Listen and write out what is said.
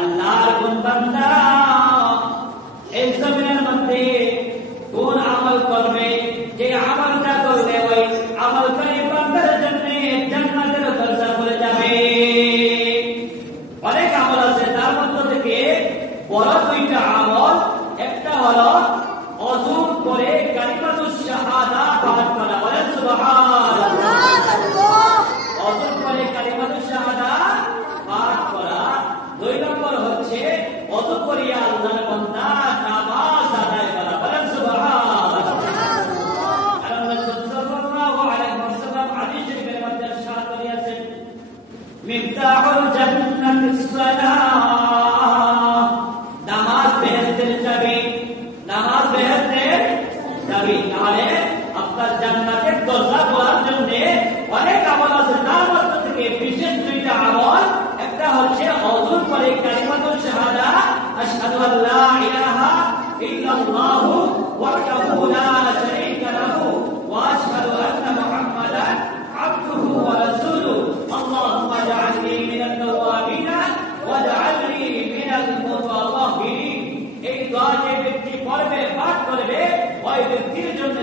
আল্লাহর কোন বান্দা এই জমিনের মধ্যে কোন আমল করবে, যে আমলটা করলে ওই আমলকারী বান্দার জন্য জান্নাতের দরজা খুলে যাবে। অনেক আমল আছে, তার মধ্যে থেকে বড় দুইটা আমল, একটা হলো ওযু করে কালিমাতুশ শাহাদা পাঠ করা। বলেন সুবহানাল্লাহ। ওযু করে কালিমাতুশ শাহাদা পাঠ করা। দুই নম্বর হচ্ছে ওযু করিয়া আল্লাহর বান্দা নামাজ আদায় করা। বলেন সুবহানাল্লাহ। আর রাসূল সাল্লাল্লাহু আলাইহি ওয়াসাল্লাম হাদিস শরীফের মধ্যে ইরশাদ করিয়াছেন, মিফতাহুল জান্নাতিস সালাহ, নামাজ বেহেশতের চাবি। নামাজ বেহেশতের চাবি। তাহলে আপনার জান্নাতের দরজা খোলার জন্য অনেক আমল আছে, তার মধ্যে থেকে বিশেষ দুইটা আমল, একটা হচ্ছে ওযু করে কালিমাতুশ শাহাদা, আশহাদু আল্লা ইলাহা ইল্লাল্লাহু ওয়াহদাহু লা শারীকা লাহু ওয়া আশহাদু আন্না মুহাম্মাদান আবদুহু ওয়া রাসূলুহু, আল্লাহুম্মা জাআলনি মিনাত তাওয়াবিন ওয়া জাআলনি মিনাল মুতাতাহহিরিন। এই দোয়া যে ব্যক্তি পড়বে, পাঠ করবে, ওই ব্যক্তির জন্য